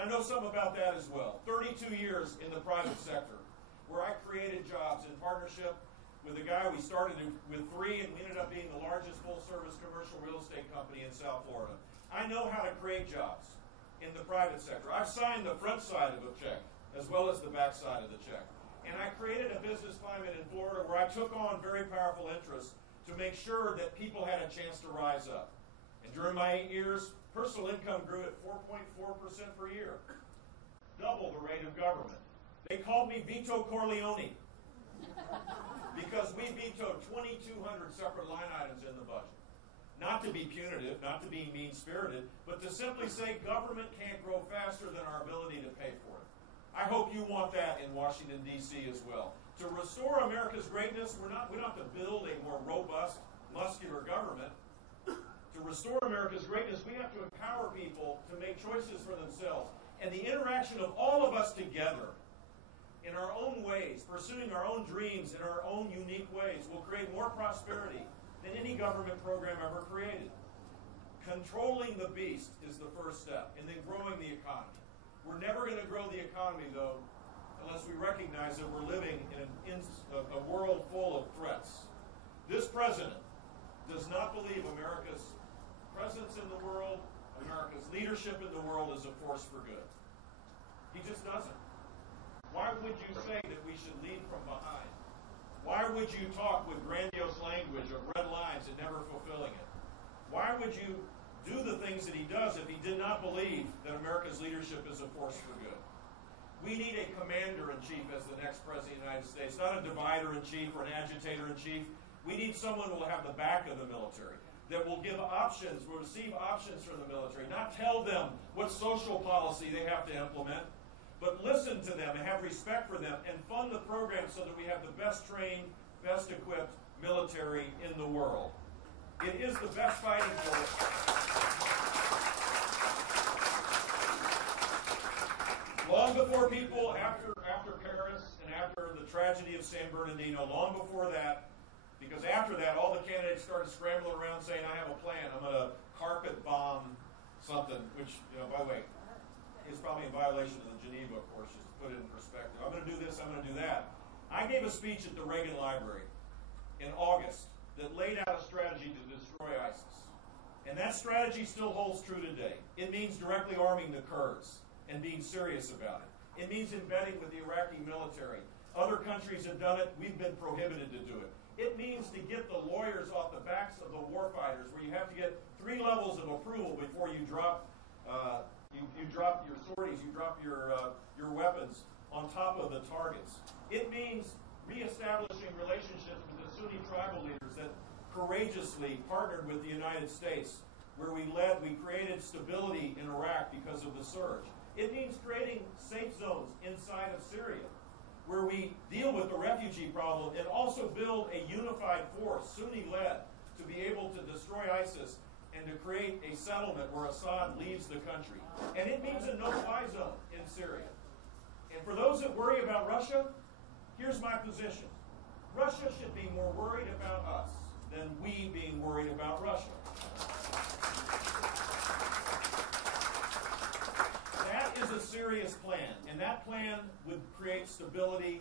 And I know something about that as well. 32 years in the private sector, where I created jobs in partnership with a guy. We started with 3, and we ended up being the largest full-service commercial real estate company in South Florida. I know how to create jobs in the private sector. I've signed the front side of a check as well as the back side of the check. And I created a business climate in Florida where I took on very powerful interests to make sure that people had a chance to rise up. And during my 8 years, personal income grew at 4.4% per year, double the rate of government. They called me Vito Corleone because we vetoed 2,200 separate line items in the budget. Not to be punitive, not to be mean-spirited, but to simply say government can't grow faster than our ability to pay for it. I hope you want that in Washington, D.C. as well. To restore America's greatness, we don't have to build a more robust, muscular government. To restore America's greatness, we have to empower people to make choices for themselves. And the interaction of all of us together in our own ways, pursuing our own dreams in our own unique ways, will create more prosperity than any government program ever created. Controlling the beast is the first step, and then growing the economy. We're never going to grow the economy, though, unless we recognize that we're living in a world full of threats. This president does not believe America's presence in the world, America's leadership in the world is a force for good. He just doesn't. Why would you say that we should lead from behind? Why would you talk with grandiose language of red lines and never fulfilling it? Why would you do the things that he does if he did not believe that America's leadership is a force for good? We need a commander-in-chief as the next president of the United States, not a divider-in-chief or an agitator-in-chief. We need someone who will have the back of the military, that will give options, will receive options from the military, not tell them what social policy they have to implement, but listen to them and have respect for them and fund the program so that we have the best trained, best equipped military in the world. It is the best fighting force. Long before people, after Paris and after the tragedy of San Bernardino, long before that, because after that, all the candidates started scrambling around saying, I have a plan. I'm going to carpet bomb something, which, by the way, is probably in violation of the Geneva Accords, just to put it in perspective. I'm going to do this, I'm going to do that. I gave a speech at the Reagan Library in August that laid out a strategy to destroy ISIS. And that strategy still holds true today. It means directly arming the Kurds and being serious about it. It means embedding with the Iraqi military. Other countries have done it. We've been prohibited to do it. It means to get the lawyers off the backs of the warfighters, where you have to get 3 levels of approval before you drop you drop your sorties, you drop your weapons on top of the targets. It means reestablishing relationships with the Sunni tribal leaders that courageously partnered with the United States, where we created stability in Iraq because of the surge. It means creating safe zones inside of Syria, where we deal with the refugee problem and also build a unified force, Sunni-led, to be able to destroy ISIS and to create a settlement where Assad leaves the country. And it means a no-fly zone in Syria. And for those that worry about Russia, here's my position. Russia should be more worried about us than we being worried about Russia. That is a serious plan, and that plan would create stability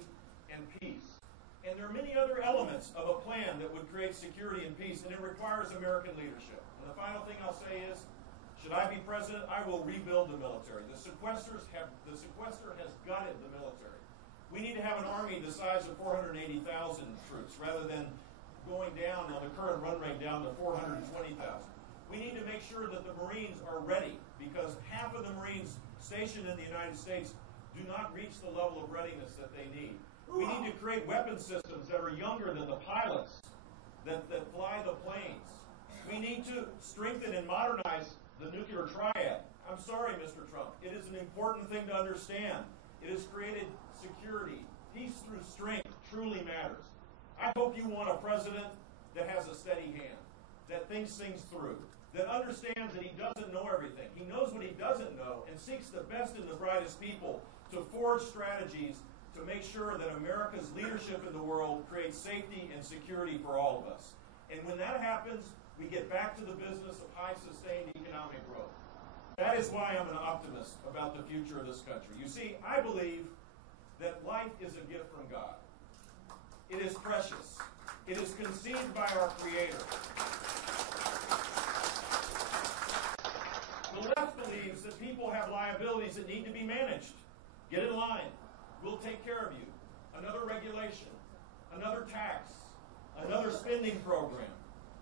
and peace. And there are many other elements of a plan that would create security and peace, and it requires American leadership. And the final thing I'll say is, should I be president, I will rebuild the military. The sequester has gutted the military. We need to have an army the size of 480,000 troops, rather than going down on the current run rate down to 420,000. We need to make sure that the Marines are ready, because half of the Marines stationed in the United States do not reach the level of readiness that they need. We need to create weapon systems that are younger than the pilots that fly the planes. We need to strengthen and modernize the nuclear triad. I'm sorry, Mr. Trump. It is an important thing to understand. It has created security. Peace through strength truly matters. I hope you want a president that has a steady hand, that thinks things through, that understands that he doesn't know everything. He knows what he doesn't know and seeks the best and the brightest people to forge strategies to make sure that America's leadership in the world creates safety and security for all of us. And when that happens, we get back to the business of high sustained economic growth. That is why I'm an optimist about the future of this country. You see, I believe that life is a gift from God. It is precious. It is conceived by our Creator. The left believes that people have liabilities that need to be managed. Get in line. We'll take care of you. Another regulation, another tax, another spending program.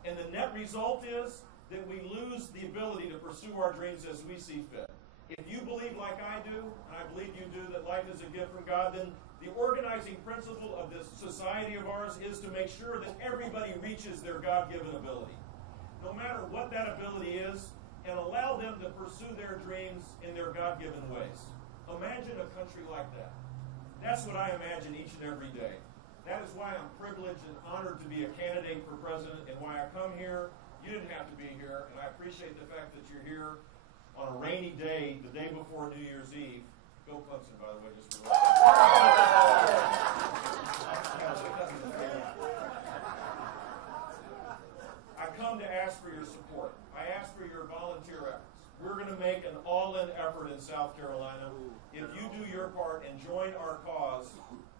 And the net result is that we lose the ability to pursue our dreams as we see fit. If you believe like I do, and I believe you do, that life is a gift from God, then the organizing principle of this society of ours is to make sure that everybody reaches their God-given ability, no matter what that ability is, and allow them to pursue their dreams in their God-given ways. Imagine a country like that. That's what I imagine each and every day. That is why I'm privileged and honored to be a candidate for president, and why I come here. You didn't have to be here, and I appreciate the fact that you're here on a rainy day, the day before New Year's Eve. Go Clemson, by the way, just for I come to ask for your support. I ask for your volunteer efforts. We're going to make an all-in effort in South Carolina. If you do your part and join our cause,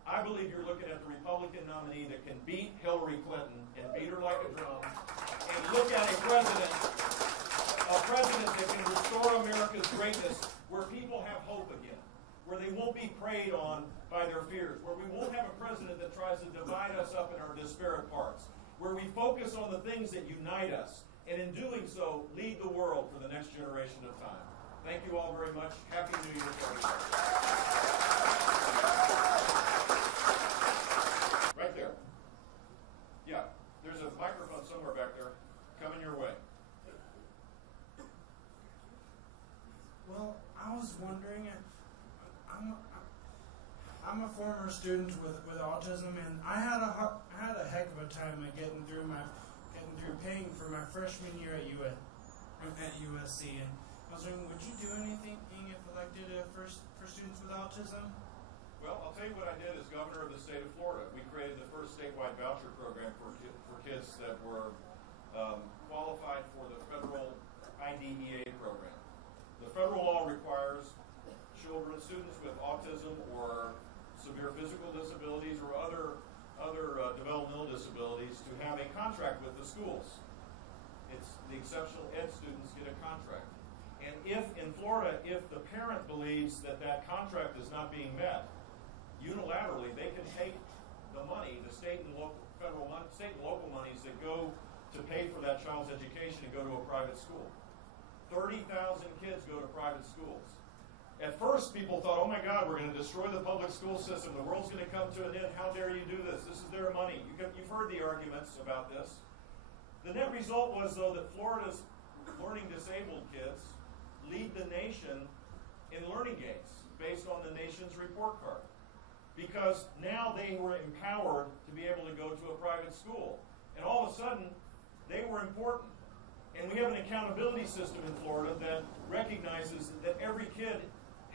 I believe you're looking at the Republican nominee that can beat Hillary Clinton and beat her like a drum, and look at a president that can restore America's greatness, where people have hope again, where they won't be preyed on by their fears, where we won't have a president that tries to divide us up in our disparate parts, where we focus on the things that unite us, and in doing so, lead the world for the next generation of time. Thank you all very much. Happy New Year to everybody. Right there. Yeah, there's a microphone somewhere back there coming your way. Well, I was wondering, I'm a former student with autism, and I had a heck of a time getting through paying for my freshman year at USC. And I was wondering, would you do anything if elected for students with autism? Well, I'll tell you what I did as governor of the state of Florida. We created the first statewide voucher program for kids that were qualified for the federal IDEA program. The federal law requires students with autism or severe physical disabilities or other developmental disabilities to have a contract with the schools. It's the exceptional ed students get a contract. And if in Florida, if the parent believes that that contract is not being met, unilaterally they can take the money, the state and local monies that go to pay for that child's education and go to a private school. 30,000 kids go to private schools. At first, people thought, oh my God, we're going to destroy the public school system. The world's going to come to an end. How dare you do this? This is their money. You've heard the arguments about this. The net result was, though, that Florida's learning disabled kids lead the nation in learning gains based on the nation's report card. Because now they were empowered to be able to go to a private school. And all of a sudden, they were important. And we have an accountability system in Florida that recognizes that every kid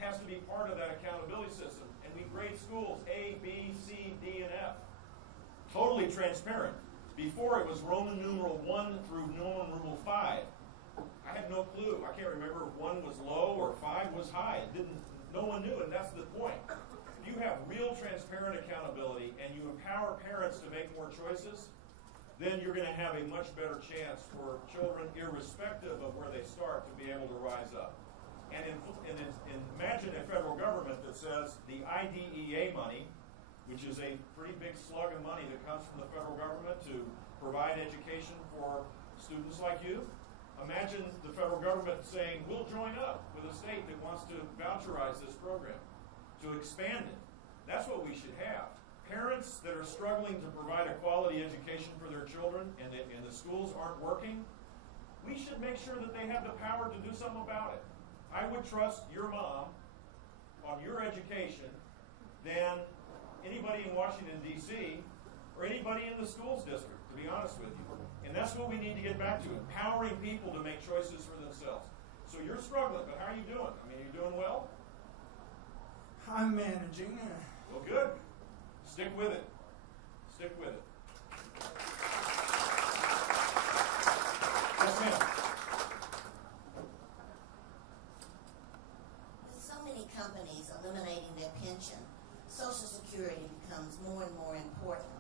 has to be part of that accountability system. And we grade schools A, B, C, D, and F. Totally transparent. Before it was Roman numeral 1 through Roman numeral 5. I had no clue. I can't remember if 1 was low or 5 was high. No one knew, and that's the point. If you have real transparent accountability and you empower parents to make more choices, then you're going to have a much better chance for children, irrespective of where they start, to be able to rise up. And imagine a federal government that says the IDEA money, which is a pretty big slug of money that comes from the federal government to provide education for students like you. Imagine the federal government saying, we'll join up with a state that wants to voucherize this program, to expand it. That's what we should have. Parents that are struggling to provide a quality education for their children and the schools aren't working, we should make sure that they have the power to do something about it. I would trust your mom on your education than anybody in Washington, D.C., or anybody in the schools district, to be honest with you. And that's what we need to get back to, empowering people to make choices for themselves. So you're struggling, but how are you doing? I mean, are you doing well? I'm managing. Well, good. Stick with it. Stick with it. Yes, ma'am. companies eliminating their pension, Social Security becomes more and more important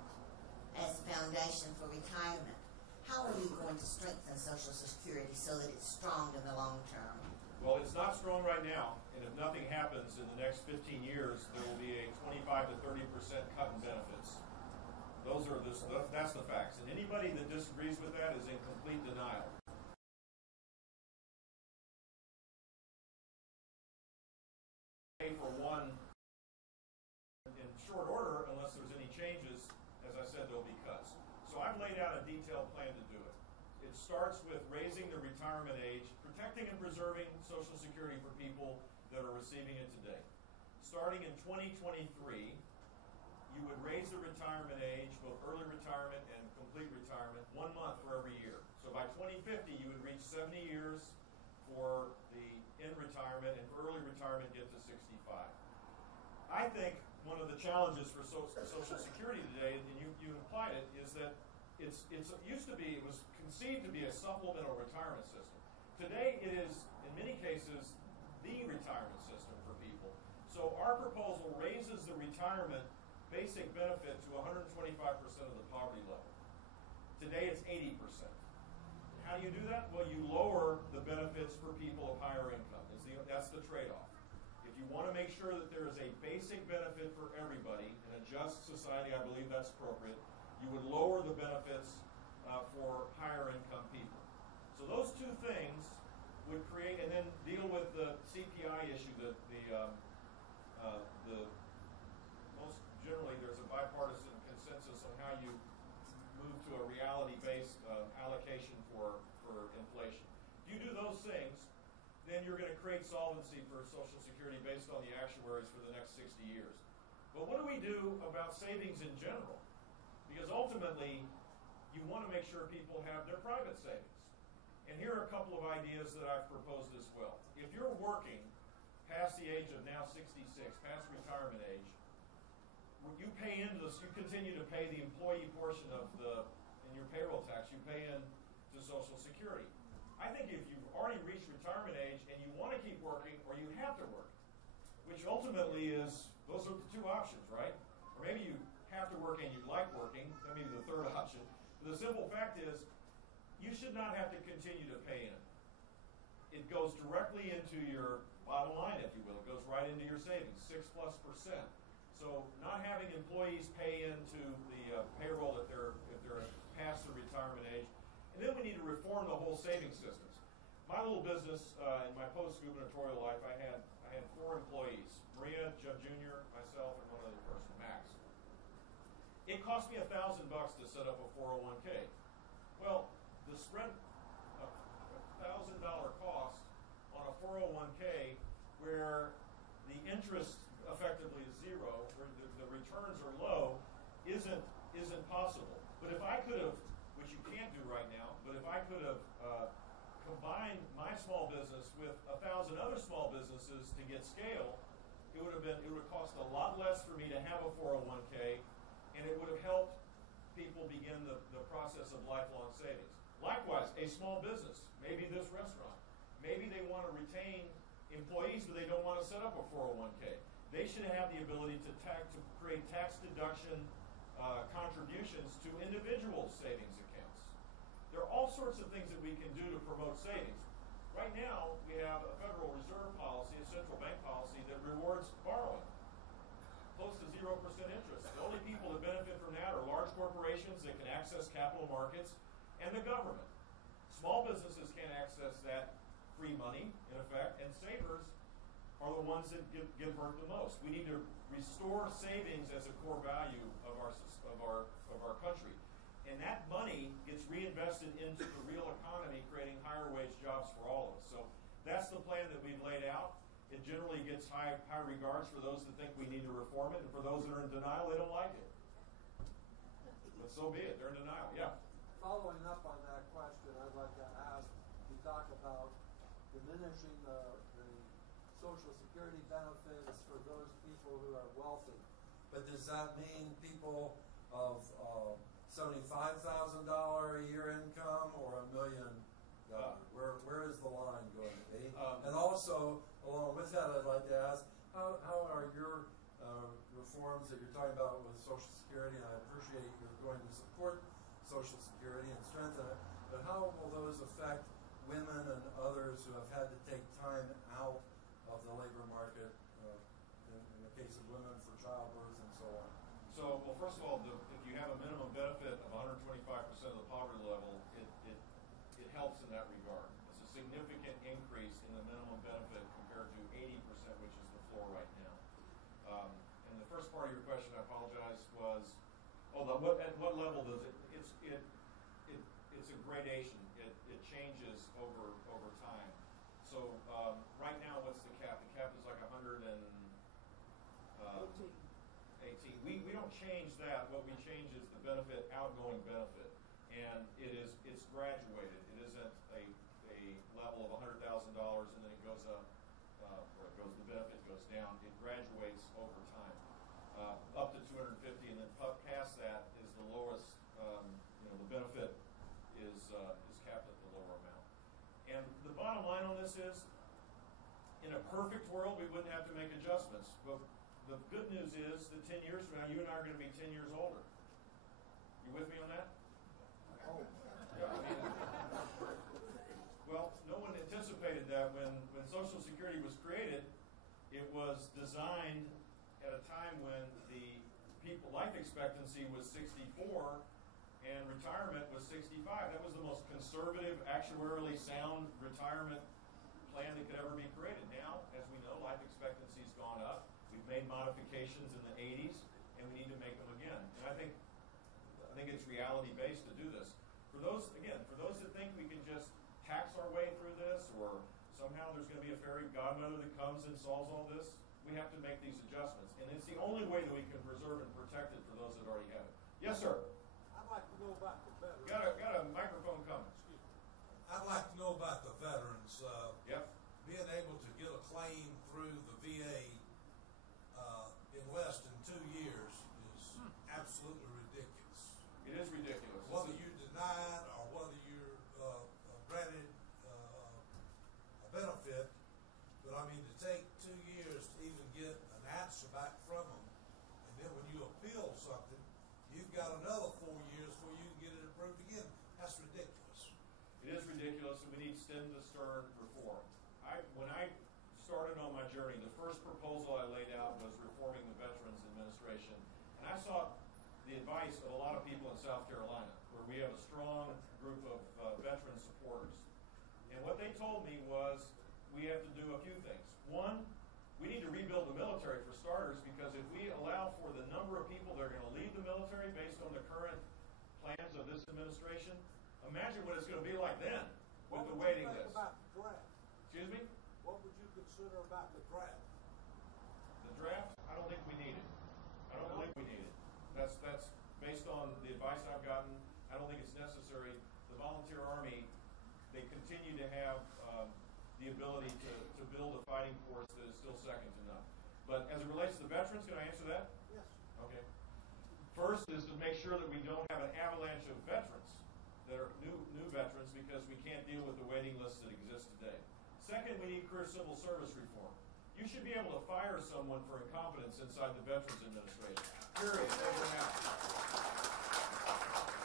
as a foundation for retirement. How are you going to strengthen Social Security so that it's strong in the long term? Well, it's not strong right now, and if nothing happens in the next 15 years, there will be a 25 to 30% cut in benefits. That's the facts, and anybody that disagrees with that is in complete denial. For one, in short order, unless there's any changes, as I said, there'll be cuts. So I've laid out a detailed plan to do it. It starts with raising the retirement age, protecting and preserving Social Security for people that are receiving it today. Starting in 2023, you would raise the retirement age, both early retirement and complete retirement, 1 month for every year. So by 2050, you would reach 70 years for the in retirement, and for early retirement, get to 65. I think one of the challenges for Social Security today, and you implied it, is that it was conceived to be a supplemental retirement system. Today, it is, in many cases, the retirement system for people. So our proposal raises the retirement basic benefit to 125% of the poverty level. Today, it's 80%. How do you do that? Well, you lower the benefits for people of higher income. That's the trade-off. If you want to make sure that there is a basic benefit for everybody in a just society, I believe that's appropriate, you would lower the benefits for higher income people. So those two things would create, and then deal with the CPI issue. Most generally, there's a bipartisan consensus on how you move to a reality-based allocation for inflation. If you do those things, then you're going to create solvency for Social Security based on the actuaries for the next 60 years. But what do we do about savings in general? Because ultimately, you want to make sure people have their private savings. And here are a couple of ideas that I've proposed as well. If you're working past the age of now 66, past retirement age, you pay into this, you continue to pay the employee portion of in your payroll tax, you pay in to Social Security. I think if you've already reached retirement age and you want to keep working, or you have to work, which ultimately is, those are the two options, right? Or maybe you have to work and you like working, that may be the third option. But the simple fact is, you should not have to continue to pay in. It goes directly into your bottom line, if you will. It goes right into your savings, 6+%. So not having employees pay into the payroll if they're past the retirement age. And then we need to reform the whole savings systems. My little business, in my post-gubernatorial life, I had 4 employees: Maria, Jeb Jr., myself, and one other person, Max. It cost me $1,000 to set up a 401k. Well, the spread of $1,000 cost on a 401k, where the interest effectively is zero, where the returns are low, isn't possible. But if I could have, which you can't do right now, but if I could have combined my small business with 1,000 other small businesses to get scale, it would have cost a lot less for me to have a 401k, and it would have helped people begin the process of lifelong savings. Likewise, a small business, maybe this restaurant, maybe they want to retain employees, but they don't want to set up a 401k. They should have the ability to create tax deduction contributions to individual savings accounts. There are all sorts of things that we can do to promote savings. Right now, we have a Federal Reserve policy, a central bank policy, that rewards borrowing, close to 0% interest. The only people that benefit from that are large corporations that can access capital markets and the government. Small businesses can't access that free money, in effect, and savers are the ones that get hurt the most. We need to restore savings as a core value of our country. And that money gets reinvested into the real economy, creating higher wage jobs for all of us. So that's the plan that we've laid out. It generally gets high regards for those that think we need to reform it, and for those that are in denial, they don't like it. But so be it. They're in denial. Yeah. Following up on that question, I'd like to ask, you talk about diminishing the Social Security benefits for those people who are wealthy. But does that mean people of $75,000 a year income or $1 million? Where is the line going to be? And also, along with that, I'd like to ask, reforms that you're talking about with Social Security, and I appreciate you're going to support Social Security and strengthen it, but how will those affect women and others who have had to take time out of the labor market, in the case of women for childbirth and so on? So, well, first of all, if you have a minimum benefit of 125% of the poverty level, it helps in that regard. It's a significant increase in the minimum benefit compared to 80%, which is the floor right now. And the first part of your question, I apologize, was, at what level does it? It's a gradation. It changes over time. So right now, what's the cap? The cap is like 118. We don't change that. What we change is the benefit, outgoing benefit, and it's graduated. It isn't a level of $100,000 and then it goes up, or the benefit goes down. It graduates over time, up to 250, and then past that is the lowest. The benefit is capped at the lower amount. And the bottom line on this is, in a perfect world, we wouldn't have to make adjustments. But the good news is that 10 years from now, you and I are going to be 10 years older. You with me on that? Oh. Yeah, well, no one anticipated that when Social Security was created. It was designed at a time when the life expectancy was 64 and retirement was 65. That was the most conservative, actuarially sound retirement plan that could ever be created. Now, as we know, life expectancy's gone up. We've made modifications in the 80s, and we need to make them again. And I think it's reality-based to do this. For those that think we can just tax our way through this, or somehow there's going to be a fairy godmother that comes and solves all this, we have to make these adjustments. And it's the only way that we can preserve and protect it for those that already have it. Yes, sir. I'd like to know about the veterans. Got a microphone coming. Excuse me. I'd like to know about the veterans. Yep. Being able to get a claim through the VA in less than 2 years is absolutely ridiculous. It is ridiculous. Whether you're denied or whether you're granted a benefit, but I mean to take 2 years to even get an answer back from them, and then when you appeal something, you've got another 4 years before you can get it approved again. That's ridiculous. It is ridiculous, and we need stem to stern reform. When I started on my journey, the first proposal I laid out was reforming the Veterans Administration, and I sought the advice of a lot of people in South Carolina, where we have a strong group of veteran supporters. And what they told me was we have to do a few things. One, we need to rebuild the military for starters, because if we allow for the number of people that are going to leave the military based on the current plans of this administration, imagine what it's going to be like then with the waiting list. What would you think about the draft? Excuse me? What would you consider about the draft? The draft, I don't think we need it. I don't believe we need it. That's based on the advice I've gotten. I don't think it's necessary. The volunteer army, they continue to have the ability to build a fighting force that is still second to none. But as it relates to the veterans, can I answer that? Yes. Okay. First is to make sure that we don't have an avalanche of veterans that are new veterans, because we can't deal with the waiting lists that exist today. Second, we need career civil service reform. You should be able to fire someone for incompetence inside the Veterans Administration. Period. Over and out.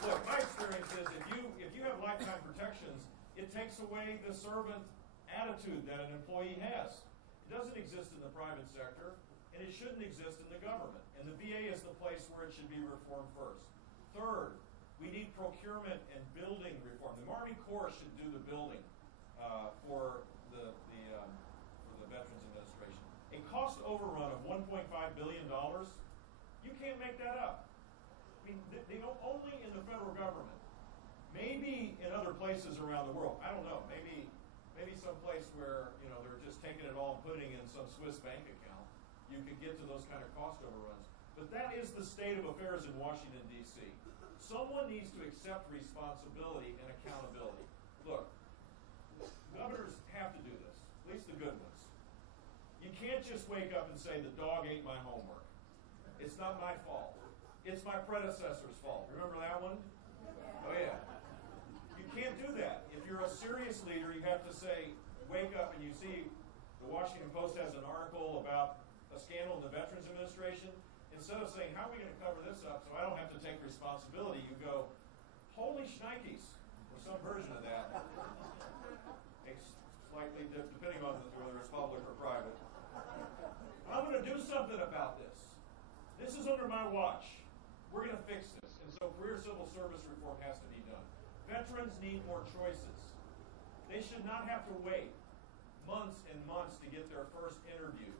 Look, my experience is if you have lifetime protections, it takes away the servant attitude that an employee has. It doesn't exist in the private sector, and it shouldn't exist in the government. And the VA is the place where it should be reformed first. Third, we need procurement and building reform. The Army Corps should do the building for the Veterans Administration. A cost overrun of $1.5 billion, you can't make that up. I mean, they don't only in the federal government. Maybe in other places around the world. I don't know. Maybe some place where they're just taking it all and putting it in some Swiss bank account. You could get to those kind of cost overruns. But that is the state of affairs in Washington, D.C. Someone needs to accept responsibility and accountability. Look, governors have to do this, at least the good ones. You can't just wake up and say, the dog ate my homework. It's not my fault. It's my predecessor's fault. Remember that one? Oh, yeah. You can't do that. If you're a serious leader, you have to say, wake up, and you see the Washington Post has an article about a scandal in the Veterans Administration. instead of saying, how are we going to cover this up so I don't have to take responsibility, you go, holy shnikes, or some version of that. Slightly depending on whether it's public or private. I'm going to do something about this. This is under my watch. We're going to fix this. And so career civil service reform has to be done. Veterans need more choices. They should not have to wait months and months to get their first interview.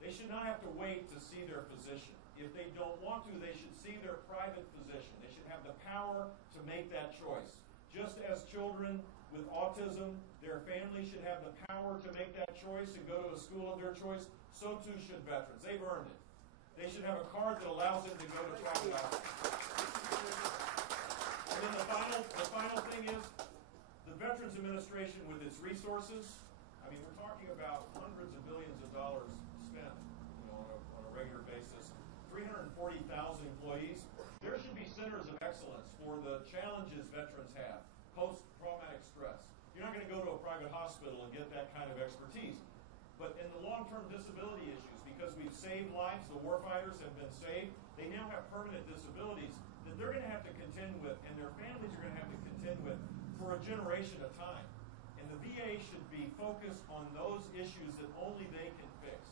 They should not have to wait to see their physician. If they don't want to, they should see their private physician. They should have the power to make that choice. Just as children with autism, their family should have the power to make that choice and go to a school of their choice, so too should veterans. They've earned it. They should have a card that allows them to go to private hospitals. And then the final thing is, the Veterans Administration with its resources, I mean, we're talking about hundreds of billions of dollars spent, on a regular basis. 340,000 employees. There should be centers of excellence for the challenges veterans have, post-traumatic stress. You're not going to go to a private hospital and get that kind of expertise. But in the long-term disability issues, because we've saved lives, the warfighters have been saved, they now have permanent disabilities that they're going to have to contend with, and their families are going to have to contend with for a generation at a time. And the VA should be focused on those issues that only they can fix.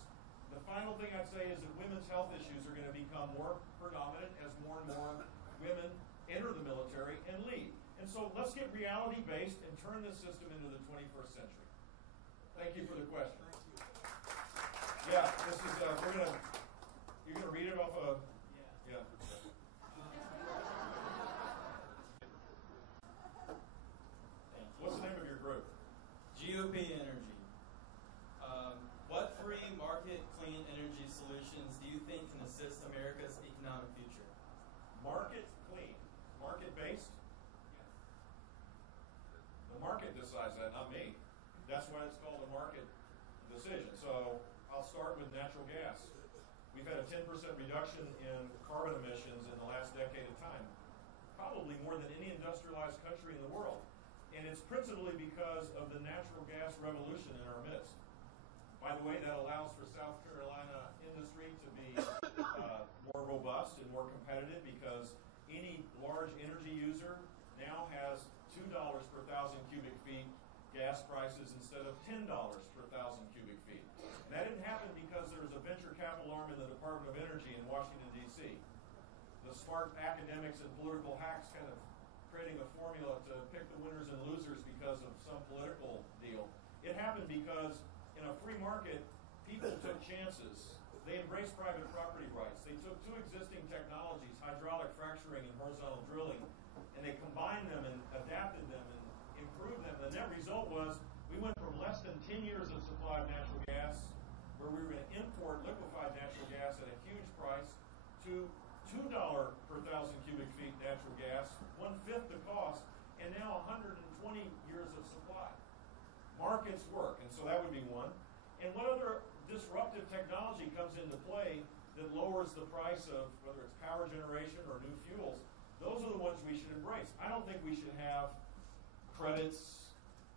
The final thing I'd say is that women's health issues are going to become more predominant as more and more women enter the military and leave. And so let's get reality-based and turn this system into the 21st century. Thank you for the question. Yeah, this is, you're going to read it off of, yeah. What's the name of your group? GOP Energy. What free market clean energy solutions do you think can assist America's economic future? Market clean. Market-based? The market decides that, not me. That's why it's called a market decision. So I'll start with natural gas. We've had a 10% reduction in carbon emissions in the last decade of time, probably more than any industrialized country in the world. And it's principally because of the natural gas revolution in our midst. By the way, that allows for South Carolina industry to be more robust and more competitive because any large energy user now has $2 per thousand cubic feet gas prices instead of $10 per thousand cubic feet. And that didn't happen because there was a venture capital arm in the Department of Energy in Washington, D.C. The smart academics and political hacks kind of creating a formula to pick the winners and losers because of some political deal. It happened because in a free market, people took chances. They embraced private property rights. They took two existing technologies, hydraulic fracturing and horizontal drilling, and they combined them and adapted them and improved them. The net result was we went from less than 10 years of supply of natural gas, where we were going to import liquefied natural gas at a huge price, to $2 per thousand cubic feet natural gas, 1/5 the cost, and now 120 years of supply. Markets work, and so that would be one. And what other disruptive technology comes into play that lowers the price of whether it's power generation or new fuels? Those are the ones we should embrace. I don't think we should have credits,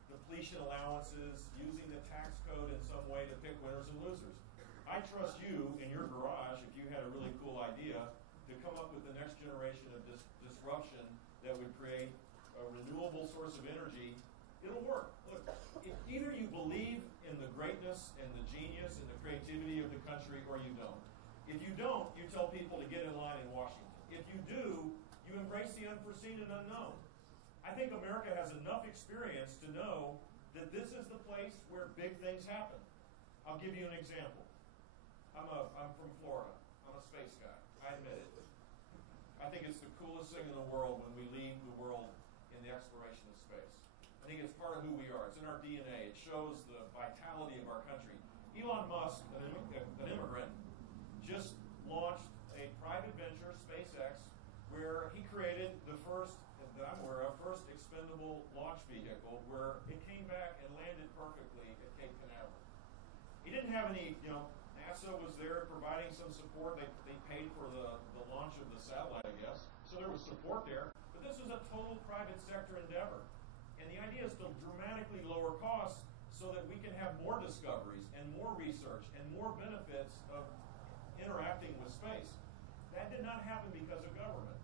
depletion allowances, using the tax code in some way to pick winners and losers. I trust you in your garage, if you had a really cool idea, to come up with the next generation of disruption that would create a renewable source of energy. It'll work. Look, if either you believe in the greatness and the genius and the creativity of the country or you don't. If you don't, you tell people to get in line in Washington. If you do, you embrace the unforeseen and unknown. I think America has enough experience to know that this is the place where big things happen. I'll give you an example. I'm from Florida. I'm a space guy. I admit it. I think it's the coolest thing in the world when we lead the world in the exploration of space. I think it's part of who we are. It's in our DNA. It shows the vitality of our country. Elon Musk, an immigrant, just launched a private venture, SpaceX, where he created the first, that I'm aware of, first expendable launch vehicle where it came back and landed perfectly at Cape Canaveral. He didn't have any, NASA was there providing some support. They paid for the launch of the satellite, I guess. So there was support there. But this was a total private sector endeavor. And the idea is to dramatically lower costs so that we can have more discoveries and more research and more benefits of interacting with space. That did not happen because of government.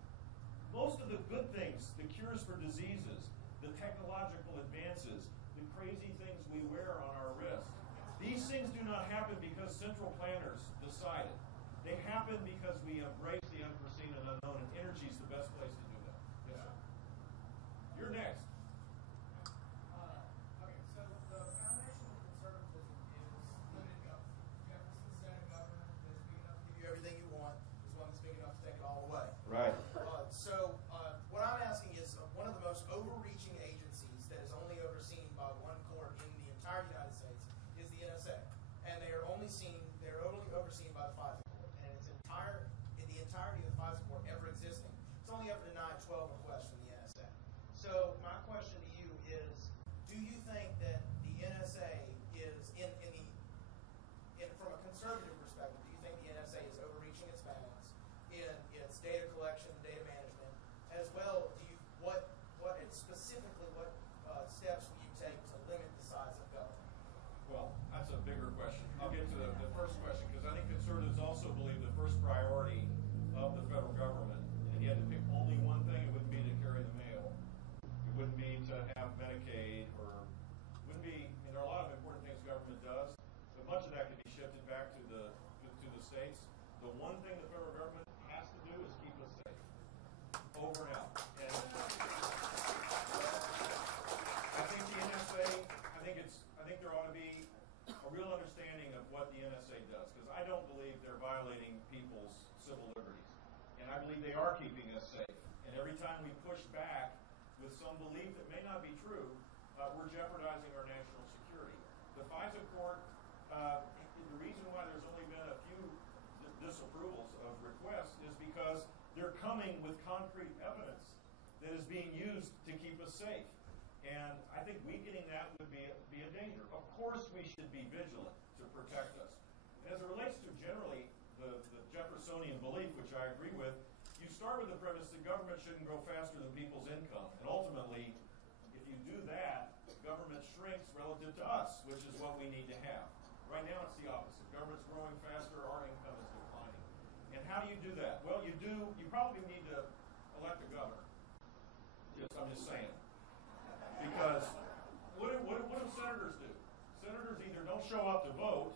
Most of the good things, the cures for diseases, the technological advances, the crazy things we wear on our wrists, these things do not happen because central planners decided. They happen because we embrace the unforeseen and unknown, and energy is the best place to do that. Yes, sir. You're next. Okay, so the foundation of conservatism is limited government. Jefferson said a government that's big enough to give you everything you want is one that's big enough to take it all away. Right. What I'm asking is one of the most overreaching agencies that is only overseen by one court in the entire United States is the NSA, and they're only overseen by the FISA court, and in the entirety of the FISA court ever existing, it's only ever denied 12 requests from the NSA. So my question to you is, do you think that the NSA is from a conservative perspective, do you think the NSA is overreaching its bounds in its data collection, data management, as well? What steps will you take to limit the size of government? Well, that's a bigger question. I'll get to the first question, because I think conservatives also believe the first priority of the federal government, and if you had to pick only one thing, it wouldn't be to carry the mail. It wouldn't be to have Medicaid, or wouldn't be, I mean, there are a lot of important things government does, but much of that can be shifted back to the states. The one thing the federal government has to do is keep us safe. Over and out. And I think the NSA, I think there ought to be a real understanding of what the NSA does, because I don't believe they're violating people's civil liberties. And I believe they are keeping us safe. And every time we push back with some belief that may not be true, we're jeopardizing our national security. The FISA court, the reason why there's only been a few disapprovals of requests is because they're coming with concrete evidence that is being used to keep us safe. And I think weakening that would be a danger. Of course we should be vigilant to protect us. And as it relates to generally the Jeffersonian belief, which I agree with, you start with the premise that government shouldn't grow faster than people's income. And ultimately, if you do that, government shrinks relative to us, which is what we need to have. Right now it's the opposite. Government's growing faster, our income is declining. And how do you do that? Well, you probably need to elect a governor. I'm just saying. Because what do senators do? Senators either don't show up to vote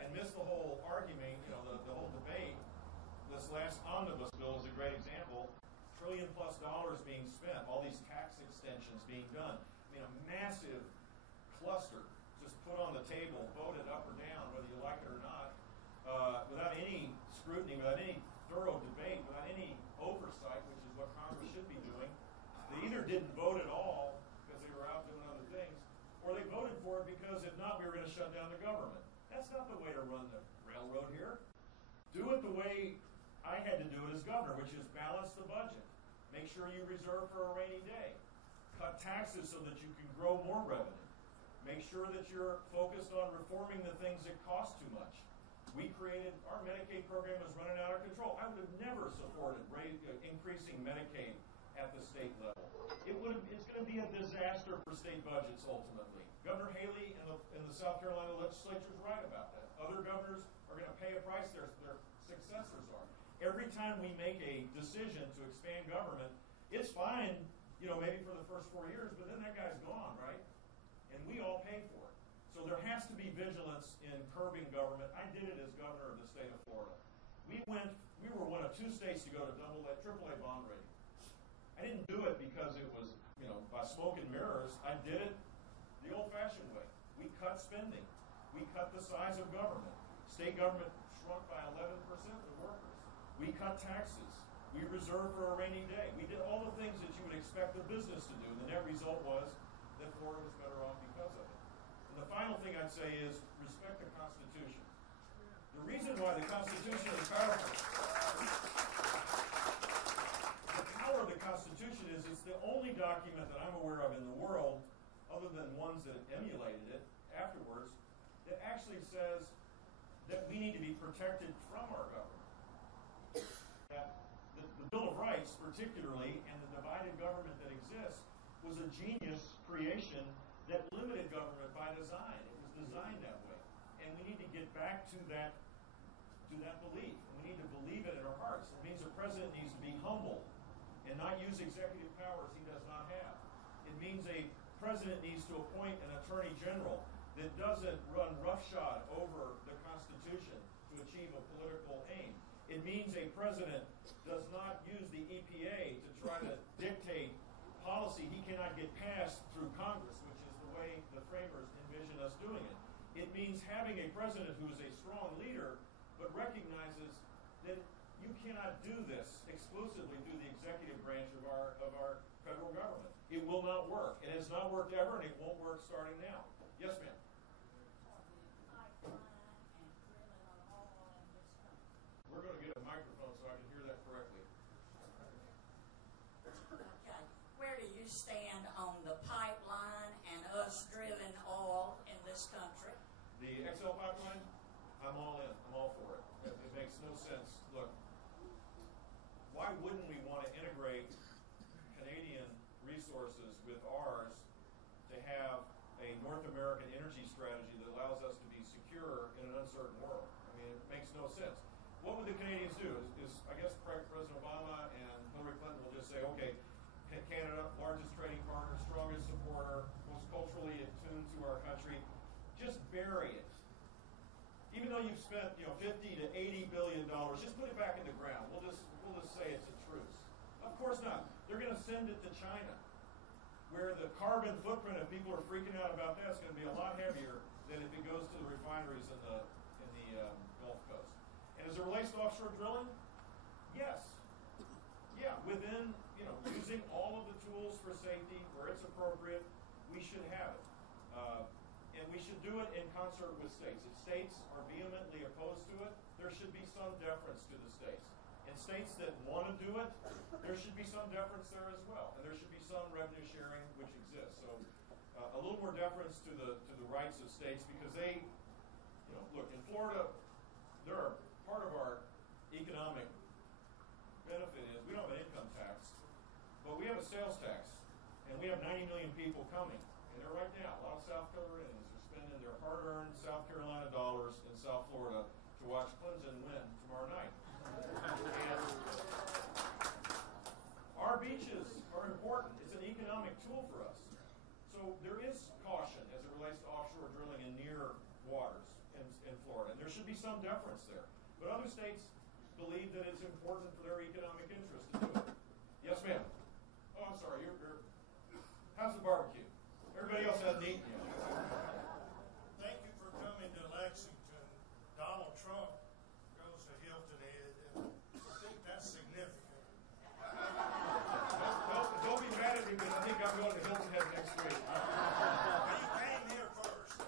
and miss the whole argument, the whole debate. This last omnibus bill is a great example. $1 trillion+ being spent, all these tax extensions being done. I mean, a massive cluster just put on the table, voted up or down, whether you like it or not, without any scrutiny, without any thorough debate, without any oversight, which is what Congress should be doing. They either didn't vote at all because they were out doing other things, or they voted for it because if not, we were going to shut down the government. That's not the way to run the railroad here. Do it the way I had to do it as governor, which is balance the budget. Make sure you reserve for a rainy day. Cut taxes so that you can grow more revenue. Make sure that you're focused on reforming the things that cost too much. Our Medicaid program was running out of control. I would have never supported increasing Medicaid at the state level. It's going to be a disaster for state budgets ultimately. Governor Haley in the South Carolina legislature is right about that. Other governors are going to pay a price. Their successors are. Every time we make a decision to expand government, it's fine, maybe for the first 4 years, but then that guy's gone, right? And we all pay for it. So there has to be vigilance in curbing government. I did it as governor of the state of Florida. We were one of 2 states to go to AAA bond rating. I didn't do it because it was, by smoke and mirrors. I did it the old-fashioned way. We cut spending. We cut the size of government. State government shrunk by 11% of workers. We cut taxes. We reserved for a rainy day. We did all the things that you would expect the business to do. And the net result was that Florida was better off because of it. And the final thing I'd say is respect the Constitution. The reason why the Constitution is powerful, the power of the Constitution is it's the only document that I'm aware of in the world, other than ones that emulated it afterwards, that actually says that we need to be protected from our government. That the Bill of Rights, particularly, and the divided government that exists, was a genius creation that limited government by design. It was designed that way. And we need to get back to that to that belief. And we need to believe it in our hearts. It means the president needs to be humble and not use executive powers he does not have. It means a president needs to appoint an attorney general that doesn't run roughshod over the Constitution to achieve a political aim. It means a president does not use the EPA to try to dictate policy he cannot get passed through Congress, which is the way the framers envision us doing it. It means having a president who is a strong leader, but recognizes that you cannot do this exclusively through the executive branch of our federal government. It will not work. It has not worked ever, and it won't work starting now. Yes, ma'am. We're going to get a microphone so I can hear that correctly. Okay. Where do you stand on the pipeline and us drilling oil in this country? The XL pipeline, I'm all in. I'm all for it. It makes no sense. Look, why wouldn't we want to integrate Canadian resources with ours to have a North American energy strategy that allows us to be secure in an uncertain world? I mean, it makes no sense. What would the Canadians do? I guess President Obama and Hillary Clinton will just say, okay, Canada, largest trading partner, strongest supporter, most culturally attuned to our country, just bury it. Even though you've spent, $50 to $80 billion, just put it back in the ground. We'll just say it's a truce. Of course not. They're going to send it to China, where the carbon footprint, if people are freaking out about that, is going to be a lot heavier than if it goes to the refineries in the Gulf Coast. And as it relates to offshore drilling, yes. Yeah, within, using all of the tools for safety where it's appropriate, we should have it. And we should do it in concert with states. If states are vehemently opposed to it, there should be some deference to the states. In states that want to do it, there should be some deference there as well. And there should be some revenue sharing which exists. So a little more deference to the rights of states, because they, look, in Florida, part of our economic benefit is we don't have an income tax, but we have a sales tax, and we have 90 million people coming. And they're right now, a lot of South Carolinians are spending their hard-earned South Carolina dollars in South Florida to watch Clemson win tomorrow night. And our beaches are important. It's an economic tool for us. So there is caution as it relates to offshore drilling in near waters in Florida. And there should be some deference there. But other states believe that it's important for their economic interest to do it. Yes, ma'am. Oh, I'm sorry. How's the barbecue? Everybody else hasn't eaten yet. Thank you for coming to Lexington. Donald Trump goes to Hilton Head, and I think that's significant. Don't be mad at me, because I think I'm going to Hilton Head next week. You came here first.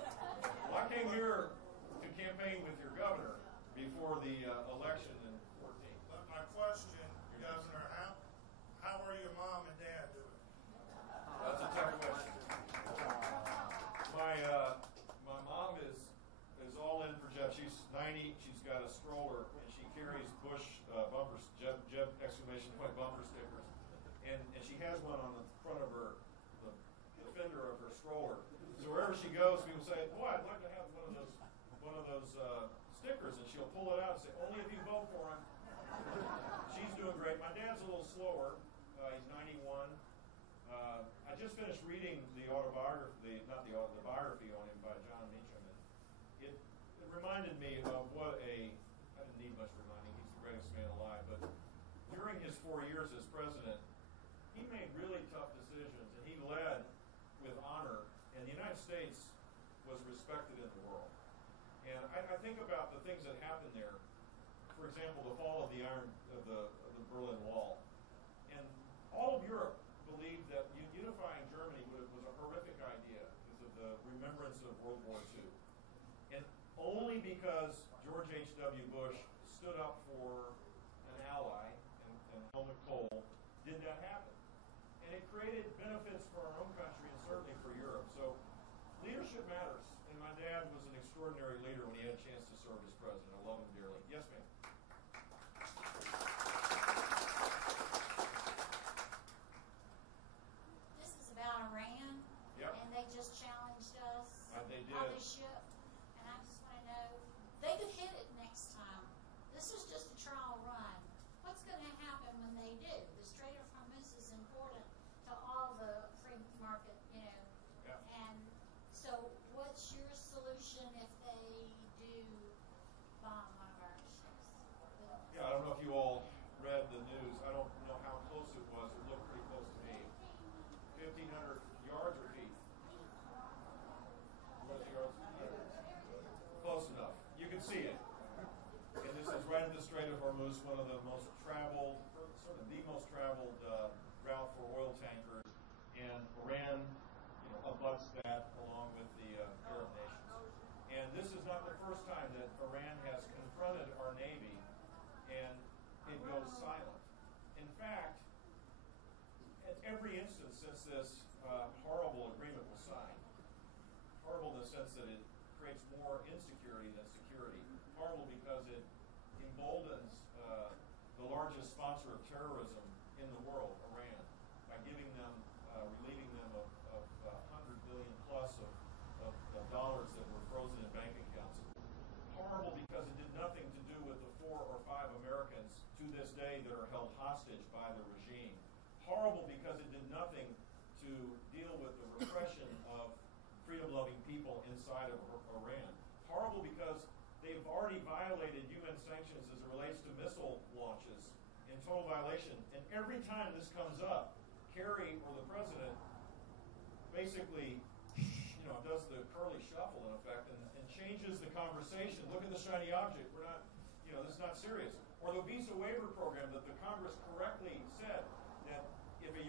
Well, I came here to campaign with your governor before the election in 2014. But my question, Governor, how are your mom and dad doing? That's a tough question. My mom is all in for Jeb. She's 90. She's got a stroller, and she carries Bush bumpers, Jeb bumper stickers, and she has one on the front of the fender of her stroller. So wherever she goes, people say, "Boy, I'd like to have one of those stickers," and she'll pull it out and say, "Only if you vote for him." She's doing great. My dad's a little slower. He's 91. I just finished reading the biography on him by John Meacham, and it reminded me of I didn't need much reminding, he's the greatest man alive, but during his 4 years as president, he made really tough decisions, and he led with honor, and the United States was respected in the world. And I think about the things that happened there. For example, the fall of the Berlin Wall. And all of Europe believed that unifying Germany was a horrific idea because of the remembrance of World War II. And only because George H.W. Bush stood up for an ally and Helmut Kohl did that happen. And it created benefits for our own country and certainly for Europe. So leadership matters. And my dad was an extraordinary leader when he had a chance to serve as president. I love him dearly. Yes, ma'am. This is about Iran, Yep. and they just challenged us They did. on this ship. And I just want to know, they could hit it next time. can see it. And this is right at the Strait of Hormuz, one of the most traveled, sort of the most traveled route for oil tankers. And Iran, abuts that along with the Arab nations. And this is not the first time that Iran has confronted our Navy and it goes silent. In fact, at every instance since this horrible agreement was signed, horrible in the sense that it creates more insecurity than security, horrible because it emboldens the largest sponsor of terrorism in the world, Iran, by giving them, relieving them of $100 billion plus of dollars that were frozen in bank accounts. Horrible because it did nothing to do with the 4 or 5 Americans to this day that are held hostage by the regime. Horrible because it did nothing to deal with the repression of freedom-loving people inside of Iran. Horrible because they've already violated UN sanctions as it relates to missile launches in total violation. And every time this comes up, Kerry or the president basically, does the curly shuffle in effect and changes the conversation. Look at the shiny object. We're not, this is not serious. Or the visa waiver program that the Congress correctly said that if a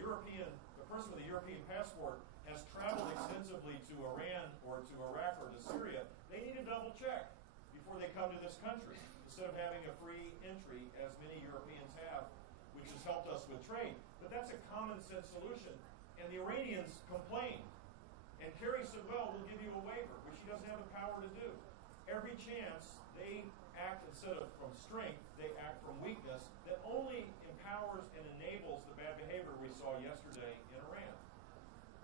person with a European passport has traveled extensively to Iran or to Iraq or to Syria, they need to double check before they come to this country instead of having a free entry as many Europeans have, which has helped us with trade. But that's a common sense solution. And the Iranians complained. And Kerry said, well, we'll give you a waiver, which he doesn't have the power to do. Every chance they act instead of from strength, they act from weakness that only empowers and enables the bad behavior we saw yesterday in Iran.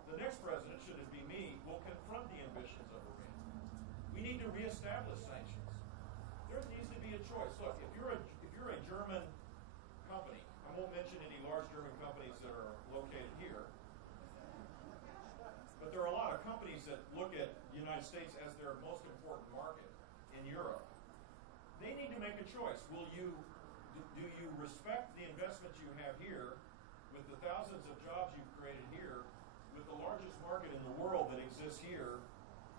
The next president, should it be me, will confront the ambitions of Iran. We need to reestablish sanctions. There needs to be a choice. Look, if you're a German company, I won't mention any large German companies that are located here, but there are a lot of companies that look at the United States as their most important market in Europe. They need to make a choice. Do you respect the investment you have here with the thousands of jobs you've created here, with the largest market in the world that exists here,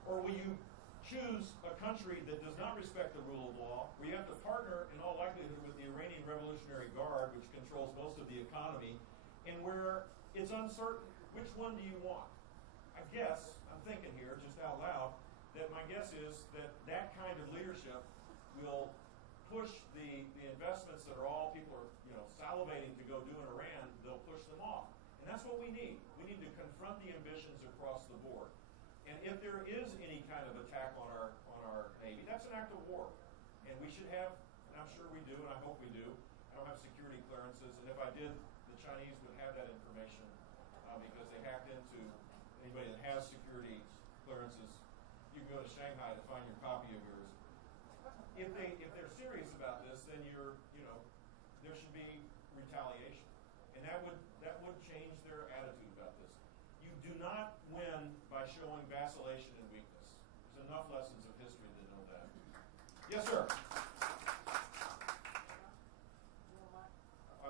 or will you choose a country that does not respect the rule of law, where you have to partner in all likelihood with the Iranian Revolutionary Guard, which controls most of the economy, and where it's uncertain? Which one do you want? I guess, I'm thinking here, just out loud, that my guess is that kind of leadership will push the investments that are all people are salivating to go do in Iran, they'll push them off. And that's what we need. We need to confront the ambitions across the board. And if there is any kind of attack on our Navy, that's an act of war. And we should have, and I'm sure we do, and I hope we do. I don't have security clearances, and if I did, the Chinese would have that information because they hacked into anybody that has security clearances. You can go to Shanghai to find your copy of yours. If they're serious about this, then there should be retaliation, and that would change their attitude about this. You do not win by showing vacillation and weakness. There's enough lessons of history that know that. Yes, sir.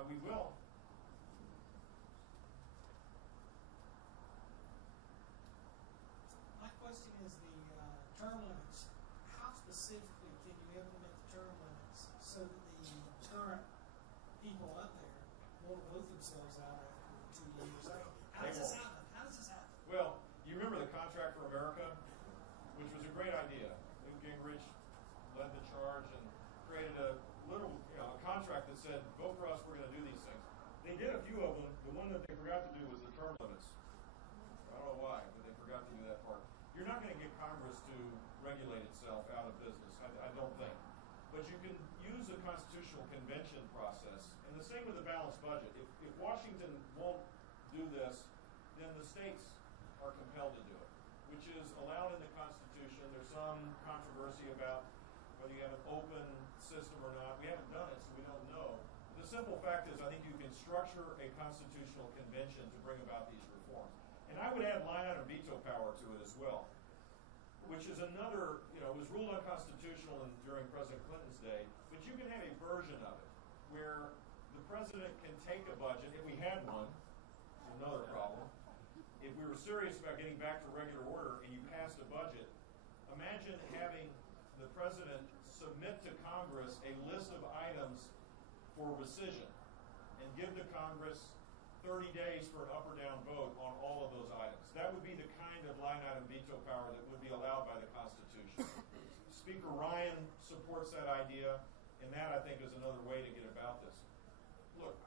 We will. My question is the term limits. How specifically can you implement the term limits so that the current people up there won't vote themselves out after 2 years? How does this happen? Well, you remember the Contract for America, which was a great idea. Newt Gingrich led the charge and created a contract that said, vote for us, we're going to do these things. They did a few of them. The one that they forgot to do was the term limits. I don't know why, but they forgot to do that part. You're not going to get Congress to regulate itself out of business, I don't think. But you can use the constitutional convention process, and the same with the balanced budget. If Washington won't do this, then the states are compelled to do it, which is allowed in the Constitution. There's some controversy about whether you have an open system or not. We haven't done it, so we don't know. The simple fact is I think you can structure a constitutional convention to bring about these reforms. And I would add line item veto power to it as well, which is another, it was ruled unconstitutional during President Clinton's day, but you can have a version of it where the president can take a budget, if we had one, another problem. If we were serious about getting back to regular order and you passed a budget, imagine having the president submit to Congress a list of items for rescission and give the Congress 30 days for an up or down vote on all of those items. That would be the kind of line item veto power that would be allowed by the Constitution. Speaker Ryan supports that idea, and that, I think, is another way to get about this. Look,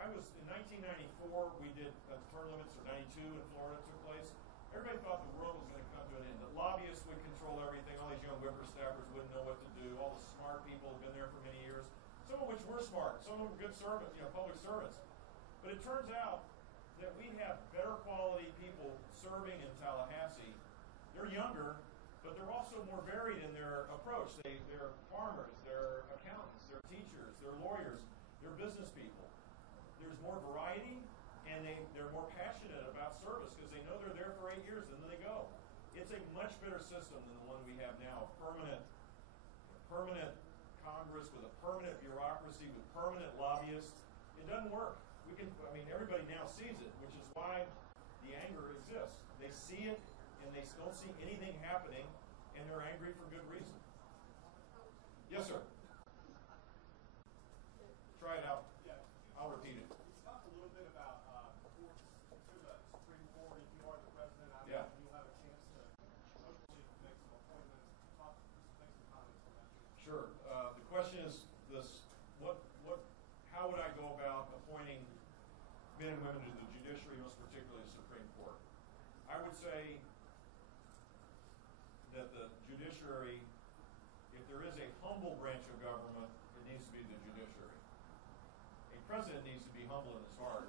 I was, in 1994, we did term limits, or 92 in Florida took place. Everybody thought the world was going to come to an end, that lobbyists would control everything, all these young whippersnappers wouldn't know what to do, all the smart people have been there for many years, some of which were smart, some of them were good servants, public servants. But it turns out that we have better quality people serving in Tallahassee. They're younger, but they're also more varied in their approach. They're farmers, they're accountants, they're teachers, they're lawyers, they're business people. There's more variety, and they're more passionate about service because they know they're there for 8 years and then they go. It's a much better system than the one we have now, permanent Congress with a permanent bureaucracy, with permanent lobbyists. It doesn't work. Everybody now sees it, which is why the anger exists. They see it, and they don't see anything happening, and they're angry for good reason. Yes, sir. Try it out. Yeah. I'll repeat it. You talked a little bit about courts to the Supreme Court. If you are the president, I Yeah. imagine you'll have a chance to hopefully make some appointments. Make some comments on that. Sure. The question is this: how would I go about appointing men and women to the judiciary, most particularly the Supreme Court? I would say that the judiciary, if there is a humble branch of government, it needs to be the judiciary. A president needs to be humble in his heart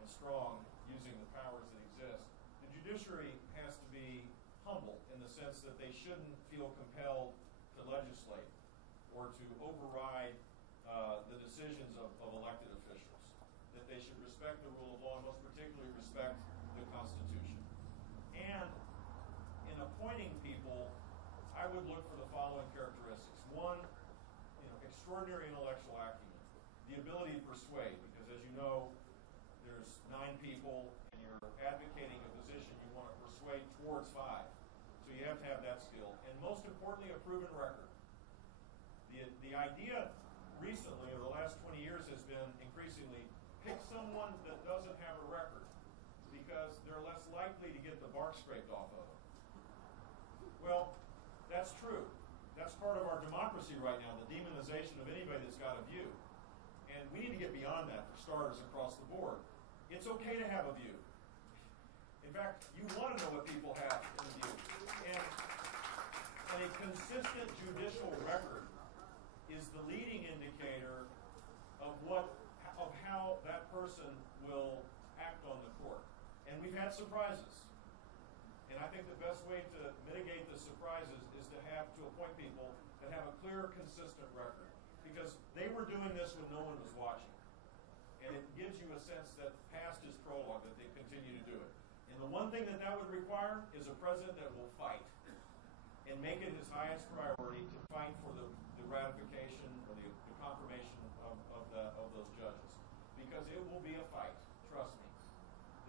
and strong, using the powers that exist. The judiciary has to be humble in the sense that they shouldn't feel compelled to legislate or to override the decisions of elected officials. That they should respect the rule of law and most particularly respect the Constitution. And in appointing people, I would look for the following characteristics. One, extraordinary intellectual acumen. The ability to persuade, because as you know, there's 9 people and you're advocating a position you want to persuade towards 5. So you have to have that skill. And most importantly, a proven record. The idea recently, over the last 20 years, has been increasingly pick someone that doesn't have a record because they're less likely to get the bark scraped off of them. Well, that's true. That's part of our democracy right now, the demonization of anybody that's got a view. And we need to get beyond that for starters across the board. It's okay to have a view. In fact, you want to know what people have in the view. And a consistent judicial record is the leading indicator of how that person will act on the court. And we've had surprises. And I think the best way to mitigate the surprises is to appoint people that have a clear, consistent record. Because they were doing this when no one was watching. And it gives you a sense that past is prologue, that they continue to do it. And the one thing that would require is a president that will fight and make it his highest priority to fight for the ratification or the confirmation of those judges. Because it will be a fight, trust me.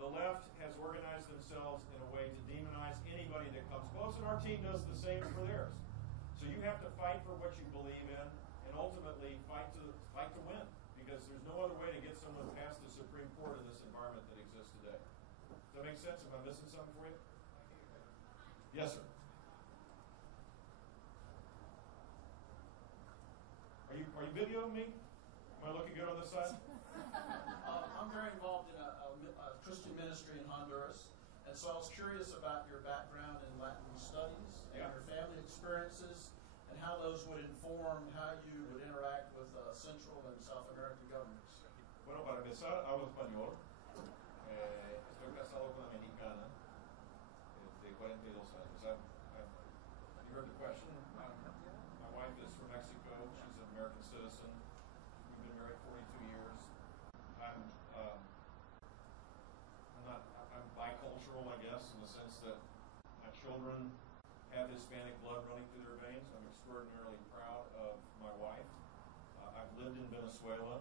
The left has organized themselves in a way to demonize anybody that comes close, and our team does the same for theirs. So you have to fight for what you believe in, and ultimately fight to win. Because there's no other way to get someone past the Supreme Court in this environment that exists today. Does that make sense? Am I missing something for you? Yes, sir. Are you videoing me? Am I looking good on this side? I'm very involved in a Christian ministry in Honduras, and so I was curious about your background in Latin studies and your family experiences, and how those would inform how you would interact with Central and South American governments. Bueno, para empezar, hablo español. Estoy casado con una mexicana de 42 años. You heard the question. My wife is from Mexico. She's an American citizen. We've been married 42 years. I'm bicultural, I guess, in the sense that my children have Hispanic blood running through their veins. I'm extraordinarily proud of my wife. I've lived in Venezuela.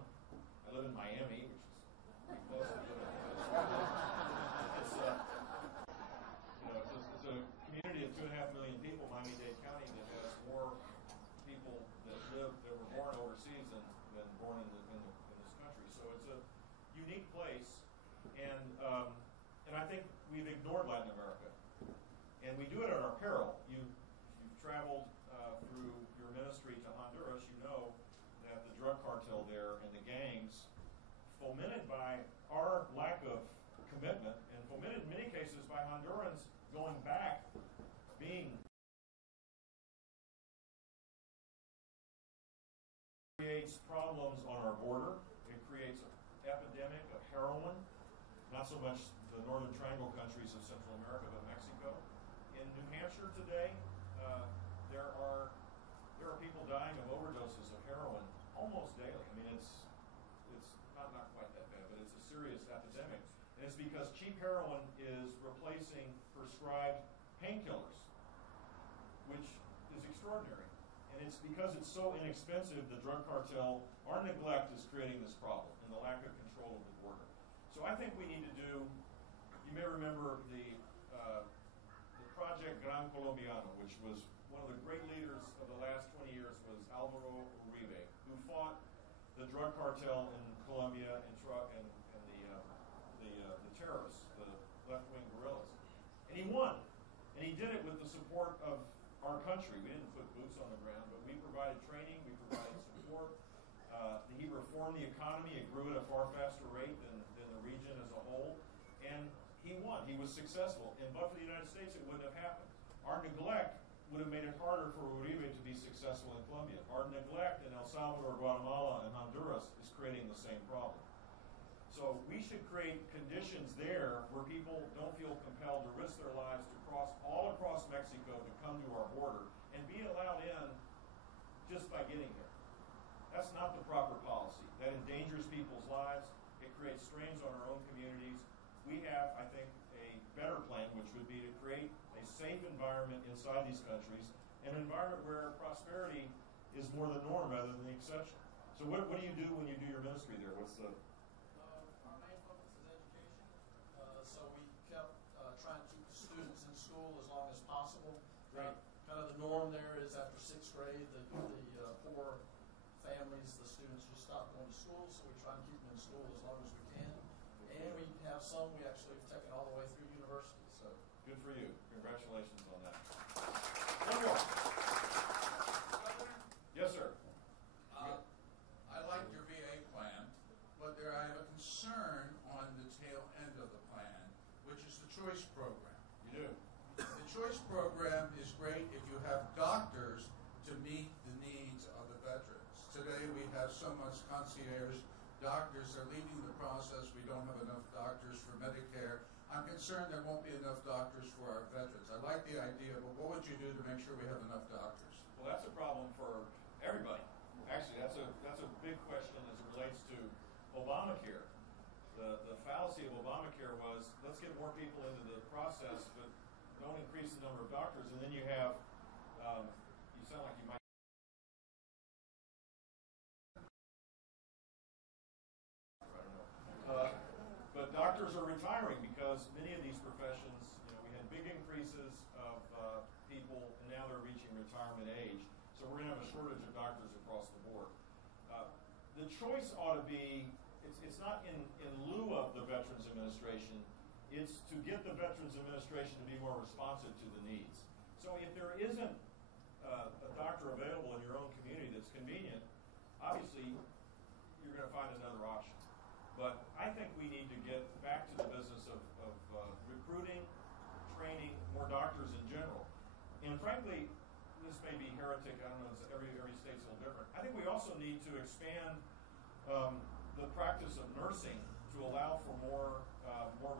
I live in Miami, which is pretty close to living in Venezuela. It's a community of 2.5 million people, Miami-Dade County, that has more people unique place, and I think we've ignored Latin America. And we do it at our peril. You've traveled through your ministry to Honduras, you know that the drug cartel there and the gangs, fomented by our lack of commitment, and fomented in many cases by Hondurans going back, being creates problems on our border. It creates an epidemic of heroin, not so much the Northern Triangle countries of Central America, but Mexico. In New Hampshire today, there are people dying of overdoses of heroin almost daily. I mean, it's not quite that bad, but it's a serious epidemic. And it's because cheap heroin is replacing prescribed painkillers, which is extraordinary. And it's because it's so inexpensive, the drug cartel, our neglect is creating this problem and the lack of control of the border. So I think we need to do, you may remember the Project Gran Colombiano, which was one of the great leaders of the last 20 years was Alvaro Uribe, who fought the drug cartel in Colombia and the terrorists, the left-wing guerrillas. And he won. And he did it with the support of our country. We didn't put boots on the ground, but we provided training, we provided support. He reformed the economy. It grew at a far faster rate than the region as a whole. And he won. He was successful. And but for the United States, it wouldn't have happened. Our neglect would have made it harder for Uribe to be successful in Colombia. Our neglect in El Salvador, Guatemala, and Honduras is creating the same problem. So we should create conditions there where people don't feel compelled to risk their lives to cross all across Mexico to come to our border and be allowed in just by getting here. That's not the proper policy. That endangers people's lives. It creates strains on our own communities. We have, I think, a better plan, which would be to create a safe environment inside these countries, an environment where prosperity is more the norm rather than the exception. So what do you do when you do your ministry there? What's the... Our main focus is education. So we kept trying to keep the students in school as long as possible. Right. Kind of the norm there is after 6th grade, the poor families, the students just stop going to school, so we try and keep them in school as long as we can. And we have some we actually have taken all the way through university. So good for you. Congratulations on that. One more. Yes, sir. I like your VA plan, but I have a concern on the tail end of the plan, which is the choice program. You do. The choice program is great if you have doctors to meet the needs of the veterans. Today we have so much concierge doctors are leading the process. We don't have enough doctors for Medicare. I'm concerned there won't be enough doctors for our veterans. I like the idea, but what would you do to make sure we have enough doctors? Well, that's a problem for everybody. Actually, that's a big question as it relates to Obamacare. The fallacy of Obamacare was, let's get more people into the process, but don't increase the number of doctors. And then you have, you sound like you might. But doctors are retiring because many of these professions, we had big increases of people, and now they're reaching retirement age. So we're going to have a shortage of doctors across the board. The choice ought to be, it's not in lieu of the Veterans Administration, it's to get the Veterans Administration to be more responsive to the needs. So if there isn't a doctor available in your own community that's convenient, obviously you're going to find another option. But I think we need to get back to the business of recruiting, training more doctors in general. And frankly, this may be heretic, I don't know, every state's a little different. I think we also need to expand the practice of nursing to allow for more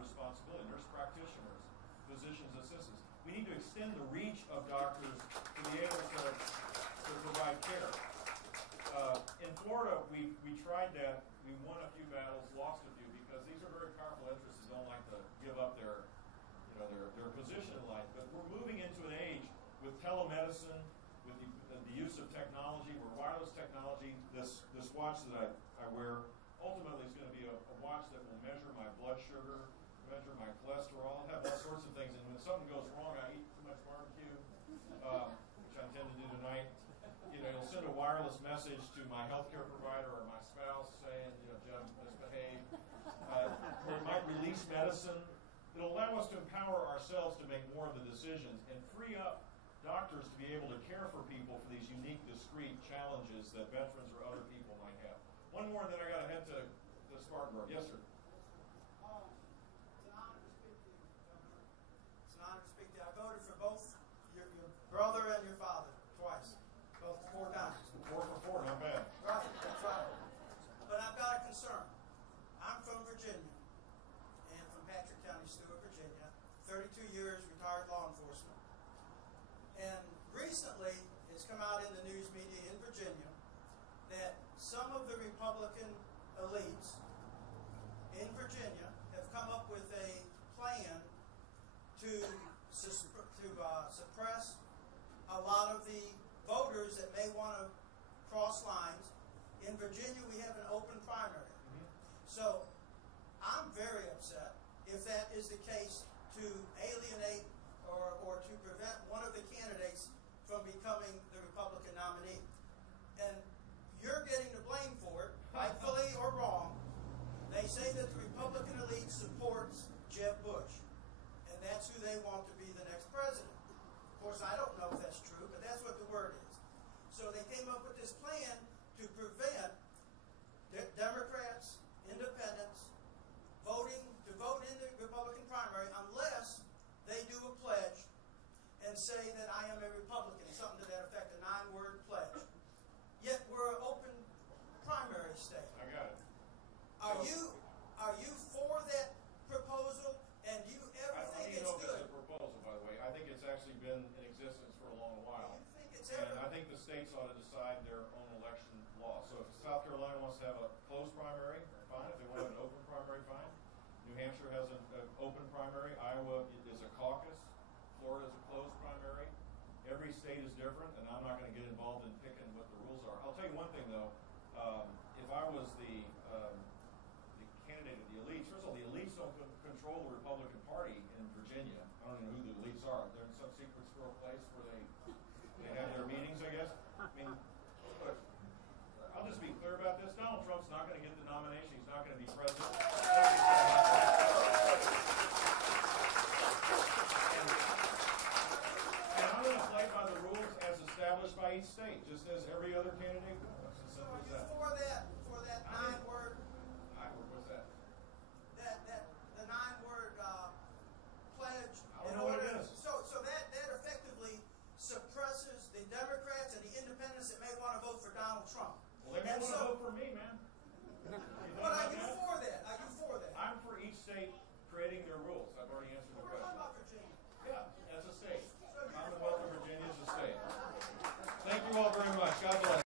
responsibility. Nurse practitioners, physicians' assistants. We need to extend the reach of doctors to be able to provide care. In Florida, we tried that. We won a few battles, lost a few, because these are very powerful interests that don't like to give up their position in life. But we're moving into an age with telemedicine, with the use of technology, where wireless technology, this watch that I wear, ultimately is going to be a watch that will measure my blood sugar, measure my cholesterol, have all sorts of things. And when something goes wrong, I eat too much barbecue, which I intend to do tonight, it'll send a wireless message to my my healthcare provider or my spouse saying, Jeb, misbehave. It might release medicine. It'll allow us to empower ourselves to make more of the decisions and free up doctors to be able to care for people for these unique, discrete challenges that veterans or other people might have. One more, and then I got to head to Spartanburg. Yes, sir. It's an honor to speak to you, Governor. It's an honor to speak to you. I voted for both your brother and your father twice, both 4 times. 4 for 4, not bad. Right, that's right. But I've got a concern. I'm from Virginia, and from Patrick County, Stewart, Virginia. 32 years retired law enforcement. And recently, it's come out in the news media in Virginia that some of the Republican elites in Virginia have come up with a plan to suppress a lot of the voters that may want to cross lines. In Virginia, we have an open primary. So I'm very upset if that is the case, to alienate or to prevent one of the candidates from becoming the Republican nominee. And you're getting the blame for it, rightfully or wrong. They say that the Republican elite supports Jeb Bush, and that's who they want to be the next president. Of course, I don't know if that's true, but that's what the word is. So they came up with this plan to prevent Democrats, independents, vote in the Republican primary unless they do a pledge and say that I am a Republican, something to that effect, a 9-word pledge. Yet we're an open primary state. I got it. Are you for that proposal? And do you ever think it's good? I don't know if it's a proposal, by the way. I think it's actually been in existence for a long while. Do you think it's and ever? I think the states ought to decide their own election law. So if South Carolina wants to have a closed primary, fine. If they want to have an open primary, fine. New Hampshire has an open primary. Iowa is a caucus. Florida is a closed primary. Every state is different, and I'm not going to get involved in picking what the rules are. I'll tell you one thing, though. If I was the candidate of the elites, first of all, the elites don't control the Republican Party in Virginia. I don't even know who the elites are. They're in some secret squirrel place where they have their meetings, I guess. I mean, but I'll just be clear about this. Donald Trump's not going to get the nomination. He's not going to be president. And I'm going to play by the rules as established by each state, just as every other candidate will. It's as simple as that.